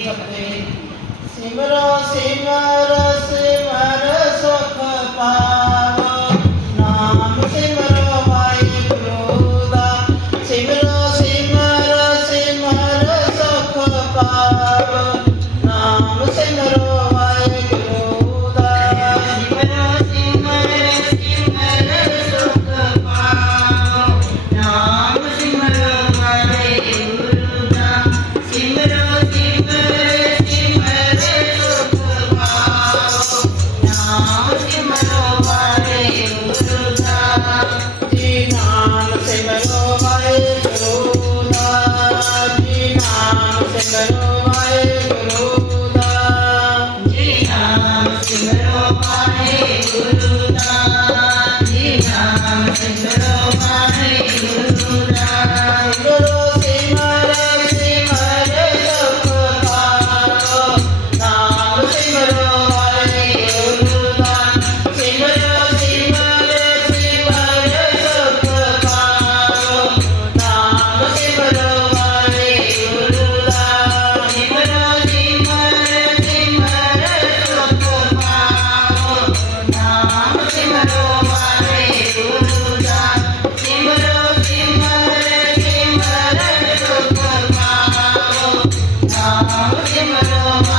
ਜੀ ਫਤਿਹ ਸਿਮਰੋ ਸਿਮਰ ਨਾਮ ਸਿਮਰੋ